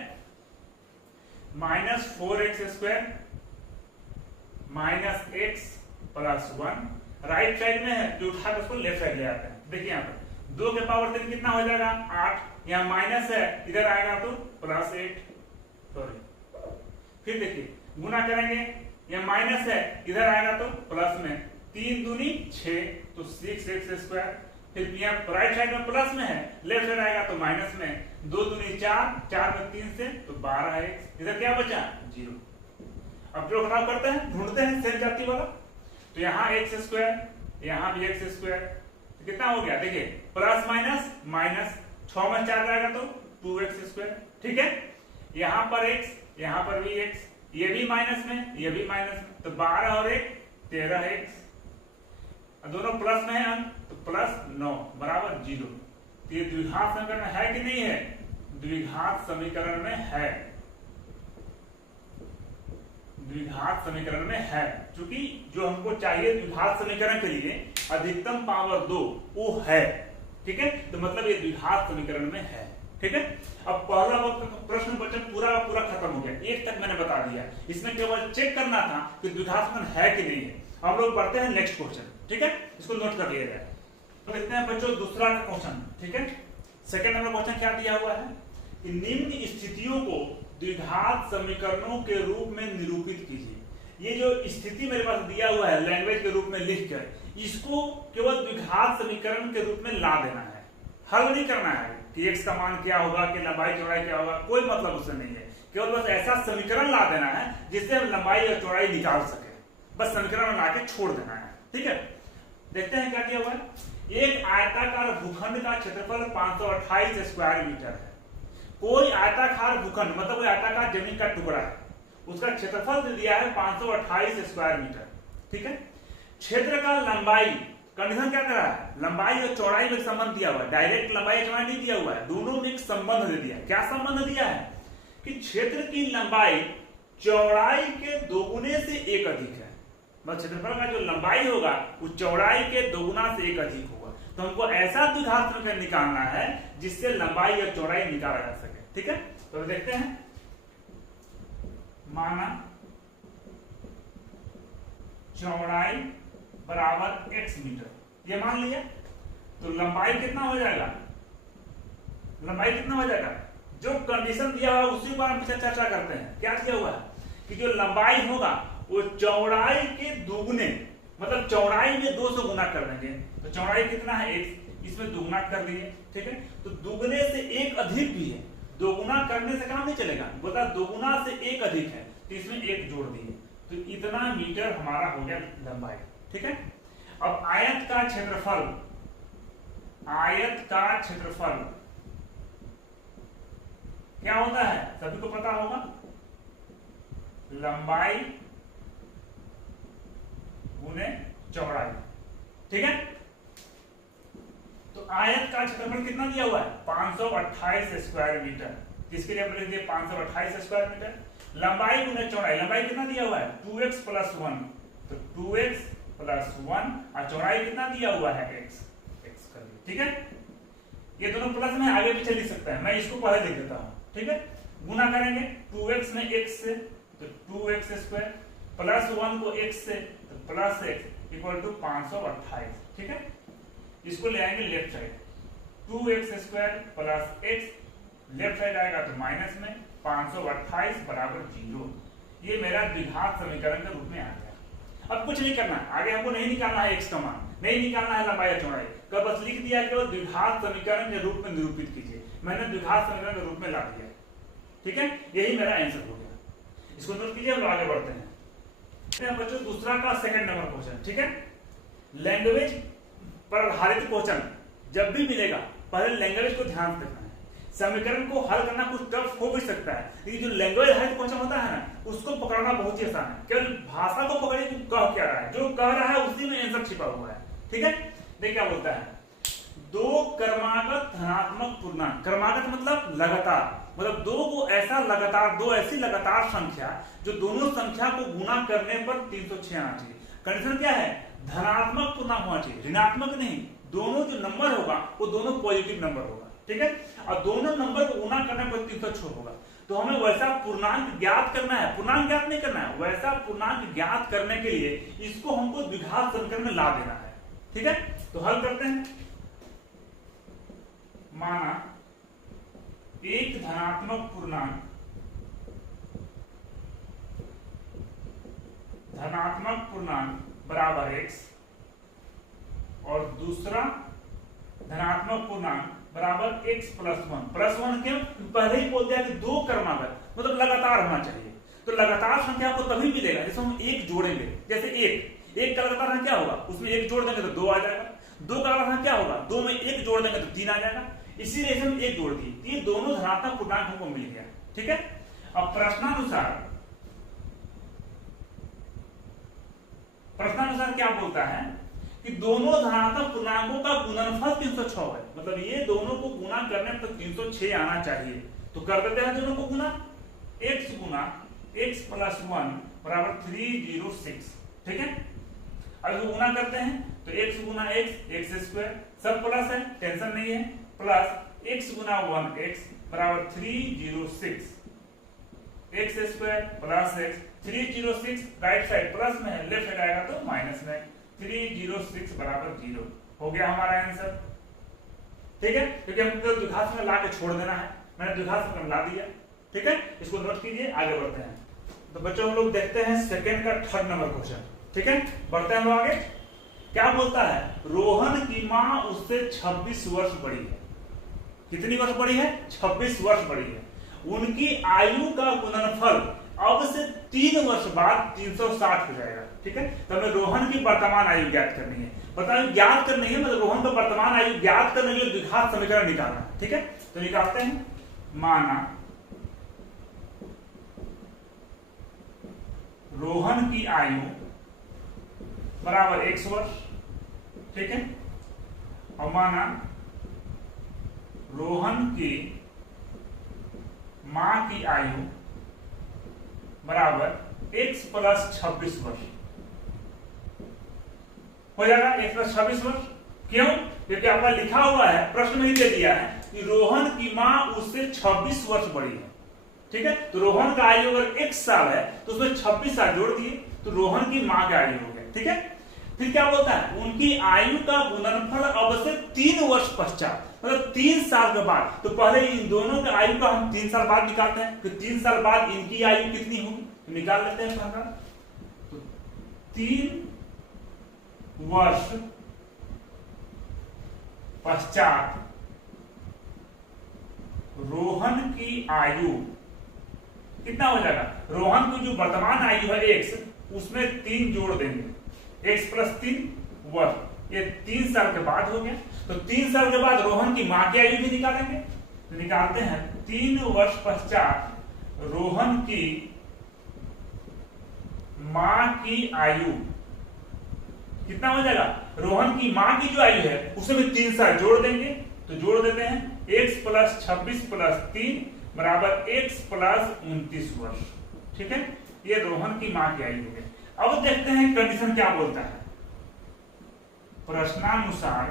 Minus 4x² minus x plus 1 right side में है, जो उठा के उसको लेफ्ट साइड ले आते हैं। देखिए यहाँ पर 2 के पावर 3 कितना हो जाएगा 8, यहाँ माइनस है, इधर आएगा तो प्लस 8, सॉरी फिर देखिए गुना करेंगे, यहाँ माइनस है, इधर आएगा तो प्लस में 3 दूनी 6 तो 6x², फिर यहाँ राइट साइड में प्लस में है, लेफ्ट साइड आएगा तो माइनस में 2 दूनी 4, 4 में 3 से तो 12x, इधर क्या बचा 0। अब जो घटाव करते हैं ढूंढते हैं सेम जाति वाला, तो यहाँ x², यहाँ भी x², तो कितना हो गया देखिए प्लस माइनस माइनस 6 में 4 जाएगा तो 2x², ठीक है। यहाँ पर x, यहाँ पर भी x, ये भी माइनस में ये भी माइनस में, तो 12 और 1 13x, दोनों प्लस में है अंक तो प्लस 9 बराबर 0। तो ये द्विघात समीकरण में है कि नहीं है, द्विघात समीकरण में है, द्विघात समीकरण में है, क्योंकि जो हमको चाहिए द्विघात समीकरण के लिए अधिकतम पावर 2 वो है, ठीक है। तो मतलब ये द्विघात समीकरण में है, ठीक है। अब पहला प्रश्न बच्चों पूरा पूरा खत्म हो गया, एक तक मैंने बता दिया, इसमें केवल चेक करना था कि द्विघात समीकरण है कि नहीं है। हम लोग पढ़ते हैं नेक्स्ट क्वेश्चन, ठीक है, इसको नोट कर लिया जाए। तो देखते हैं बच्चों दूसरा क्वेश्चन, ठीक है। सेकंड नंबर क्वेश्चन क्या दिया हुआ है कि निम्न स्थितियों को द्विघात समीकरणों के रूप में निरूपित कीजिए। ये जो स्थिति मेरे पास दिया हुआ है लैंग्वेज के रूप में लिखकर, इसको केवल द्विघात समीकरण के रूप में ला देना है, हल नहीं करना है कि x का मान क्या होगा, कि लंबाई चौड़ाई क्या होगा, कोई मतलब उससे नहीं है। केवल बस ऐसा समीकरण ला देना है जिससे हम लंबाई और चौड़ाई निकाल सके, बस समीकरण ला के छोड़ देना है, ठीक है। देखते हैं क्या किया हुआ है। एक आयताकार भूखंड का क्षेत्रफल 528 स्क्वायर मीटर है। कोई आयताकार भूखंड मतलब कोई आयताकार जमीन का टुकड़ा है, उसका क्षेत्रफल दिया है 528 स्क्वायर मीटर, ठीक है। क्षेत्र का लंबाई, कंडीशन क्या कर रहा है, लंबाई और चौड़ाई में संबंध दिया हुआ है, डायरेक्ट लंबाई चौड़ाई नहीं दिया हुआ है, दोनों में एक संबंध दे दिया है। क्या संबंध दिया है कि क्षेत्र की लंबाई चौड़ाई के दोगुने से 1 अधिक है, मतलब क्षेत्रफल का जो लंबाई होगा वो चौड़ाई के दोगुना से 1 अधिक होगा। तो हमको ऐसा द्विघात समीकरण निकालना है जिससे लंबाई और चौड़ाई निकाला जा सके, ठीक है। तो देखते हैं, माना चौड़ाई बराबर x मीटर, ये मान लिया, तो लंबाई कितना हो जाएगा, लंबाई कितना हो जाएगा, जो कंडीशन दिया हुआ उसी पर हम चर्चा करते हैं। क्या दिया हुआ है कि जो लंबाई होगा वो चौड़ाई के दोगुने, मतलब चौड़ाई में 2 से गुना कर देंगे, तो चौड़ाई कितना है x, इसमें दोगुना कर दिए, ठीक है। तो दोगुने से 1 अधिक भी है, दोगुना करने से काम नहीं चलेगा, बोला दोगुना से 1 अधिक है तो इसमें 1 जोड़ दिए, तो इतना मीटर हमारा हो गया लंबाई, ठीक है। अब आयत का क्षेत्रफल, आयत का क्षेत्रफल क्या होता है सभी को पता होगा, लंबाई गुने चौड़ाई, ठीक है। तो आयत का क्षेत्रफल कितना दिया हुआ है 528 स्क्वायर मीटर, किसके लिए हमने दिया 528 स्क्वायर मीटर। लंबाई गुने चौड़ाई, लंबाई कितना दिया हुआ है 2x + 1, तो 2x प्लस 1 और चौड़ाई कितना दिया हुआ है x कर दिया। ठीक है, ये दोनों प्लस में आगे पीछे लिख सकता है, मैं इसको पहले लिख देता हूं। ठीक है, गुना करेंगे 2x में x से तो 2x स्क्वायर प्लस 1 को x से तो प्लस x इक्वल टू 528। ठीक है, इसको ले आएंगे left side, 2x square plus x left side आएगा तो माइनस में 528 बराबर 0। ये मेरा द्विघात समीकरण के रूप में आ गया। अब कुछ नहीं करना, आगे हमको नहीं निकालना है x का मान, नहीं निकालना है लंबाई या चौड़ाई का, बस लिख दिया कि द्विघात समीकरण के रूप में निरूपित कीजिए। मैंने द्विघात समीकरण के रूप में ला दिया। ठीक है, यही मेरा आंसर हो गया। इसको नोट कीजिए, हम आगे बढ़ते हैं। बच्चों दूसरा का सेकंड नंबर क्वेश्चन। ठीक है, लैंग्वेज पर आधारित क्वेश्चन जब भी मिलेगा पहले लैंग्वेज को ध्यान से देखना है। समीकरण को हल करना कुछ टफ हो भी सकता है, लेकिन जो लैंग्वेज आधारित क्वेश्चन होता है ना, उसको पकड़ना बहुत ही आसान है। केवल भाषा को पकड़िए कि कह क्या रहा है, जो कह रहा है उसी में आंसर छिपा हुआ है। ठीक है, देखिए क्या बोलता है, दो क्रमागत धनात्मक पूर्णांक, क्रमागत मतलब लगातार, मतलब दो को ऐसा लगातार, दो ऐसी लगातार संख्या जो दोनों संख्या को गुणा करने पर 306 आना चाहिए। कंडीशन क्या है, धनात्मक पूर्णांक होना चाहिए, ऋणात्मक नहीं। दोनों जो नंबर होगा वो दोनों पॉजिटिव नंबर होगा। ठीक है, और दोनों नंबर को गुणा करने पर 306 होगा। तो हमें वैसा पूर्णांक ज्ञात करना है, पूर्णांक ज्ञात नहीं करना है, वैसा पूर्णांक ज्ञात करने के लिए इसको हमको द्विघात समीकरण में ला देना है। ठीक है, तो हल करते हैं। माना एक धनात्मक पूर्णांक बराबर x और दूसरा धनात्मक पूर्णांक बराबर x प्लस 1। प्लस 1 क्यों, पहले ही बोल दिया कि दो क्रमागत मतलब लगातार होना चाहिए। तो लगातार संख्या को तभी मिलेगा जैसे हम एक जोड़ेंगे। जैसे एक का लगातार संख्या होगा, उसमें एक जोड़ देंगे तो 2 आ जाएगा। 2 का लगातार संख्या होगा, 2 में एक जोड़ देंगे तो 3 आ जाएगा। इसीलिए हम एक जोड़ दिए, ये दोनों धनात्मक पूर्णांक हमको मिल गया। ठीक है, अब प्रश्नानुसार क्या बोलता है कि दोनों धनात्मक पूर्णांकों का गुणनफल 306 है, मतलब ये दोनों को गुणा करने पर 306 आना चाहिए। तो कर देते हैं दोनों को गुणा, x प्लस 1 बराबर 306। ठीक है, अब इसको गुणा करते हैं तो x गुना x स्क्वायर, सब प्लस है टेंशन नहीं है, प्लस x गुना 1x बराबर 306 x square plus x 306 right side plus में है, लेफ्ट साइड आएगा तो माइनस में 306 बराबर 0 हो गया हमारा आंसर। ठीक है, क्योंकि हमको द्विघात में ला के छोड़ देना है, मैंने द्विघात में ला दिया। ठीक है, इसको नोट कीजिए, आगे बढ़ते हैं। तो बच्चों हम लोग देखते हैं सेकंड का थर्ड नंबर क्वेश्चन। ठीक है, बढ़ते हैं हम लोग आगे। क्या बोलता है, रोहन की मां उससे 26 वर्ष बड़ी है। कितनी वर्ष बड़ी है, 26 वर्ष बड़ी है। उनकी आयु का गुणनफल अब से 3 वर्ष बाद 360 हो जाएगा। ठीक है, तो हमें रोहन की वर्तमान आयु ज्ञात करनी है। बताओ ज्ञात करनी है मतलब रोहन का वर्तमान आयु ज्ञात करने के लिए द्विघात समीकरण निकालना है। ठीक है, तो निकालते हैं। माना रोहन की आयु बराबर 100 वर्ष। ठीक है, और माना रोहन की मां की आयु बराबर x प्लस 26 वर्ष हो जाएगा। x प्लस 26 वर्ष क्यों, क्योंकि आपका लिखा हुआ है, प्रश्न में ही दे दिया है कि रोहन की मां उससे 26 वर्ष बड़ी है। ठीक है, तो रोहन का आयु अगर 1 साल है तो उसमें 26 साल जोड़ दिए तो रोहन की मां का आयु हो गया। ठीक है, फिर क्या बोलता है, उनकी आयु का गुणनफल अब से 3 वर्ष पश्चात, मतलब 3 साल के बाद। तो पहले इन दोनों के आयु का हम 3 साल बाद निकालते हैं, तो 3 साल बाद इनकी आयु कितनी होगी तो निकाल लेते हैं पहला। तो 3 वर्ष पश्चात रोहन की आयु कितना हो जाएगा, रोहन की जो वर्तमान आयु है x, उसमें 3 जोड़ देंगे, x प्लस 3 वर्ष, ये 3 साल के बाद हो गया। तो 3 साल के बाद रोहन की मां की आयु भी निकालेंगे, तो निकालते हैं 3 वर्ष पश्चात रोहन की मां की आयु कितना हो जाएगा, रोहन की मां की जो आयु है उसमें 3 साल जोड़ देंगे, तो जोड़ देते हैं x प्लस 26 प्लस 3 बराबर x प्लस 29 वर्ष। ठीक है, ये रोहन की मां की आयु हो गई। अब देखते हैं कंडीशन क्या बोलता है। प्रश्नानुसार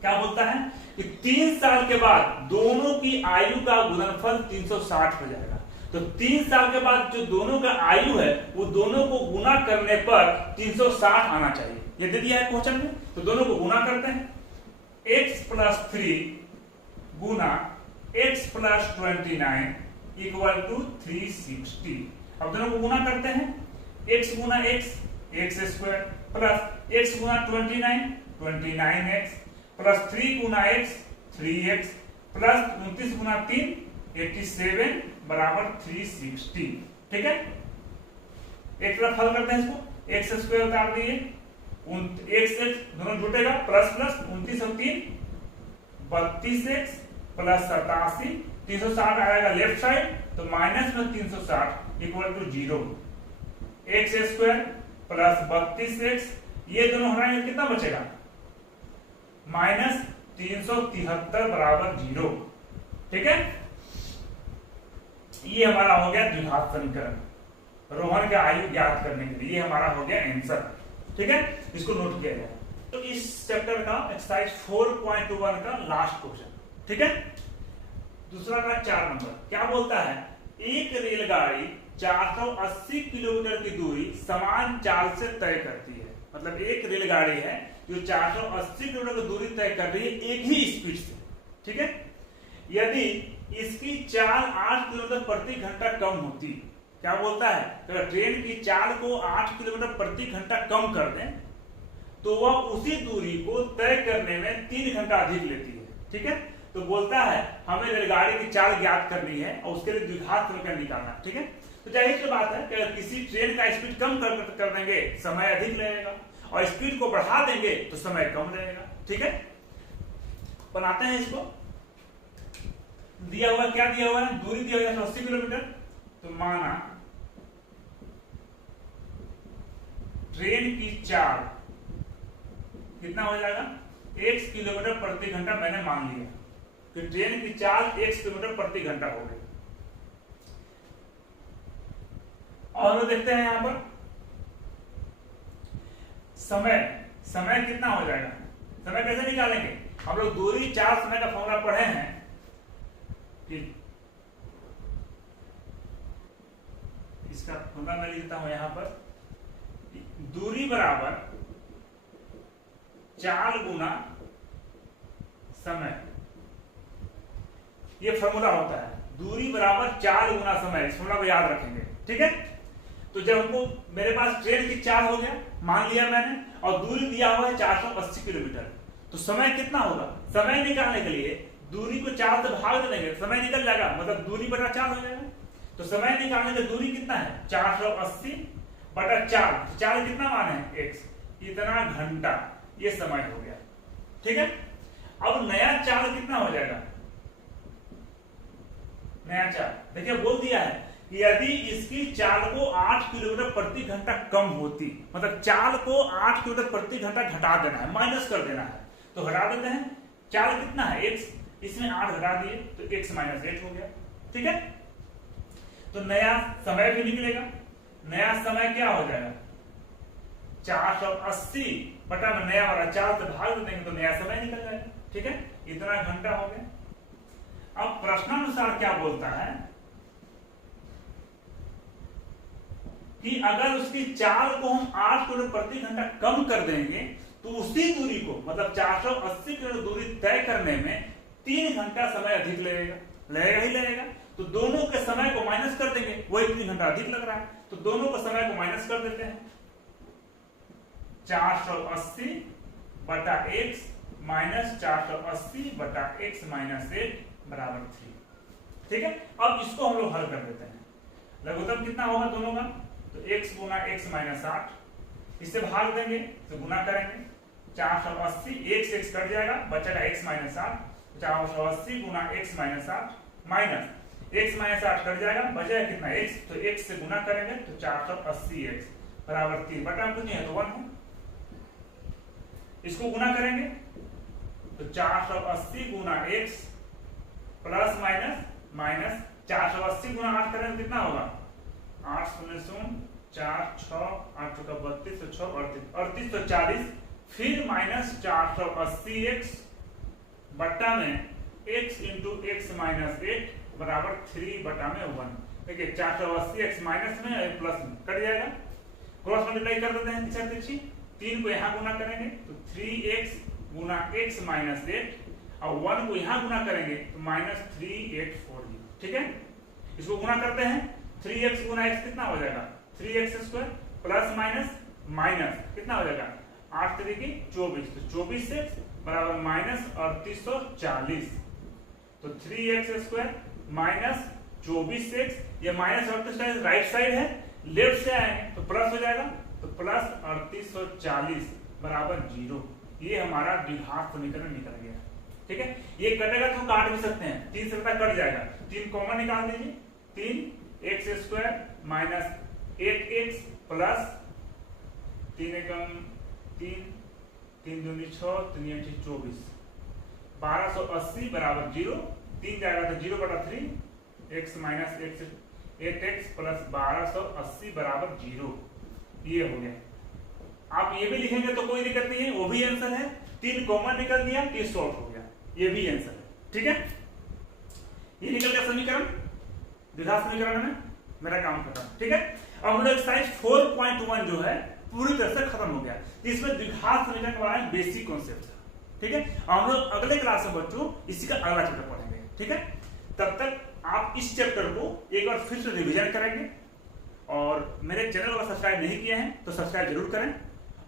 क्या बोलता है कि 3 साल के बाद दोनों की आयु का गुणनफल 360 हो जाएगा। तो 3 साल के बाद जो दोनों का आयु है वो दोनों को गुना करने पर 360 आना चाहिए। ये दे दिया है क्वेश्चन में, तो दोनों को गुना करते हैं। x + 3 गुना x + 29 = 360। अब दोनों को गुना करते हैं, x गुना x x² प्लस x गुना 29 29x प्लस 3 गुना x 3x प्लस 29 गुना 3 87 बराबर 360। ठीक है, एक तरफ हल करते हैं इसको, x² उतार दिए, x दोनों जुटेगा, प्लस प्लस 29 और 3 32x प्लस 87 360 आएगा लेफ्ट साइड, तो माइनस में 360 = 0। x² प्लस 32x, ये दोनों हटाएंगे कितना बचेगा, माइनस 373 बराबर 0। ठीक है, ये हमारा हो गया द्विघात समीकरण रोहन का आयु ज्ञात करने के लिए, ये हमारा हो गया आंसर। ठीक है, इसको नोट किया जाए। तो इस चैप्टर का एक्सरसाइज 4.1 का लास्ट क्वेश्चन। ठीक है, दूसरा का 4 नंबर क्या बोलता है, एक रेलगाड़ी 480 किलोमीटर की दूरी समान चाल से तय करती है। मतलब एक रेलगाड़ी है जो 480 किलोमीटर की दूरी तय कर रही है एक ही स्पीड से। ठीक है, यदि इसकी चाल 8 किलोमीटर प्रति घंटा कम होती, क्या बोलता है, तो ट्रेन की चाल को 8 किलोमीटर प्रति घंटा कम कर दें तो वह उसी दूरी को तय करने में 3 घंटा अधिक लेती है। ठीक है, तो बोलता है हमें रेलगाड़ी की चाल ज्ञात करनी है और उसके लिए द्विघात समीकरण निकालना। ठीक है, तो जाहिर सी बात है कि अगर किसी ट्रेन का स्पीड कम कर देंगे समय अधिक लगेगा, और स्पीड को बढ़ा देंगे तो समय कम रहेगा। ठीक है, बनाते हैं इसको। दिया हुआ क्या दिया हुआ है, दूरी दिया हुआ है 80 किलोमीटर, तो माना ट्रेन की चाल कितना हो जाएगा, 1 किलोमीटर प्रति घंटा। मैंने मान लिया कि ट्रेन की चाल 1 किलोमीटर प्रति घंटा हो गई। और देखते हैं यहां पर समय कितना हो जाएगा, समय कैसे निकालेंगे, हम लोग दूरी 4 समय का फॉर्मूला पढ़े हैं कि इसका फॉर्मूला मैं लिखता हूं यहां पर, दूरी बराबर चाल गुना समय। ये फॉर्मूला होता है, दूरी बराबर चाल गुना समय। इस फॉर्मूला को याद रखेंगे। ठीक है, तो जब हमको मेरे पास ट्रेन की चाल हो गया, मान लिया मैंने, और दूरी दिया हुआ है 480 किलोमीटर, तो समय कितना होगा, समय निकालने के लिए दूरी को 4 से भाग देंगे, समय निकल जाएगा, मतलब दूरी बटा 4 हो जाएगा। तो समय निकालने की दूरी कितना है, 480 बटा 4, 4 कितना मान है, x, इतना घंटा, ये समय हो गया। ठीक है, अब नया चाल कितना हो जाएगा, नया चाल देखिए बोल दिया है कि यदि इसकी चाल को 8 किलोमीटर प्रति घंटा कम होती, मतलब चाल को 8 किलोमीटर प्रति घंटा घटा देना है, माइनस कर देना है, तो घटा देते हैं। चाल कितना है, x, इसमें 8 घटा दिए तो x - 8 हो गया। ठीक है, तो नया समय भी निकलेगा। नया समय क्या हो जाएगा, 480 बटा में नया वाला 4 से भाग देंगे तो नया समय निकल जाएगा। ठीक है, इतना घंटा हो गया। अब प्रश्नानुसार क्या बोलता है कि अगर उसकी चाल को हम 8 किलोमीटर प्रति घंटा कम कर देंगे तो उसी दूरी को, मतलब 480 किलोमीटर दूरी तय करने में 3 घंटा समय अधिक लगेगा ही लगेगा। तो दोनों के समय को माइनस कर देंगे, वही 3 घंटा अधिक लग रहा है, तो दोनों के समय को माइनस कर देते हैं। 480 बटा x माइनस 480 बटा x - 8 बराबर 3। ठीक है, अब इसको हम लोग हल कर देते हैं। लघुत्तम कितना होगा दोनों का, तो x गुना x - 8, इससे भाग देंगे तो गुना करेंगे, 480 x कट जाएगा, बचेगा x - 8, 480 गुना x - 8 माइनस x - 8 कट जाएगा, बचेगा कितना x, तो x से गुना करेंगे तो 480x बराबर 3 बटा कुछ नहीं है तो 1 है। इसको गुना करेंगे तो 480 गुना x प्लस माइनस 480 गुना 8 करेंगे कितना होगा, 8 0 0 4 6 8 का 32 तो 6 38 तो 40, फिर माइनस 480x बट्टा में x इंटू एक्स माइनस 8 बराबर 3 बटा में 1। देखिए 480x माइनस में प्लस में कट जाएगा, क्रॉस मल्टीप्लाई कर देते हैं पीछे पीछे, 3 को यहाँ गुना करेंगे तो 3x गुना x माइनस 8 और 1 को यहाँ गुना करेंगे तो माइनस 3840। ठीक है, इसको गुना करते हैं, 3x गुना x कितना हो जाएगा 3x square plus minus minus कितना हो जाएगा 8 तरीके 24, तो 24x बराबर माइनस 3840। तो 3x स्क्वायर माइनस 24x, ये माइनस 38 राइट साइड है, लेफ्ट से आएंगे तो प्लस हो जाएगा, तो प्लस 3840 बराबर 0। ये हमारा द्विघात समीकरण निकल गया। ठीक है, ये कटेगा तो काट भी सकते हैं, 3 से कट जाएगा, 3 कॉमन निकाल दीजिए, 3x square minus 8x plus 3 एकम 3 3 दूनी 6 3 8 24, 1280 बराबर 0, 3 जाएगा तो 0 बटा 3, x माइनस 8x प्लस 1280 बराबर 0। ये हो गया। आप ये भी लिखेंगे तो कोई दिक्कत नहीं है, वो भी आंसर है, 3 कॉमन निकल दिया, 3 शॉर्ट हो गया, ये भी आंसर है। ठीक है, ये निकल गया समीकरण, द्विघात समीकरण में मेरा काम खत्म। ठीक है, अब हम लोग एक्सरसाइज 4.1 जो है पूरी तरह से खत्म हो गया, इसमें द्विघात समीकरण के बारे में बेसिक कॉन्सेप्ट था। ठीक है, हम लोग अगले क्लास में बच्चों इसी का अगला चैप्टर पढ़ेंगे। ठीक है, तब तक आप इस चैप्टर को एक बार फिर से रिवीजन करेंगे, और मेरे चैनल को सब्सक्राइब नहीं किए हैं तो सब्सक्राइब जरूर करें,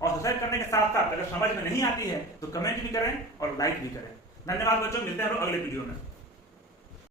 और सब्सक्राइब करने के साथ साथ अगर समझ में नहीं आती है तो कमेंट भी करें और लाइक भी करें। धन्यवाद बच्चों, मिलते हैं हम लोग अगले वीडियो में।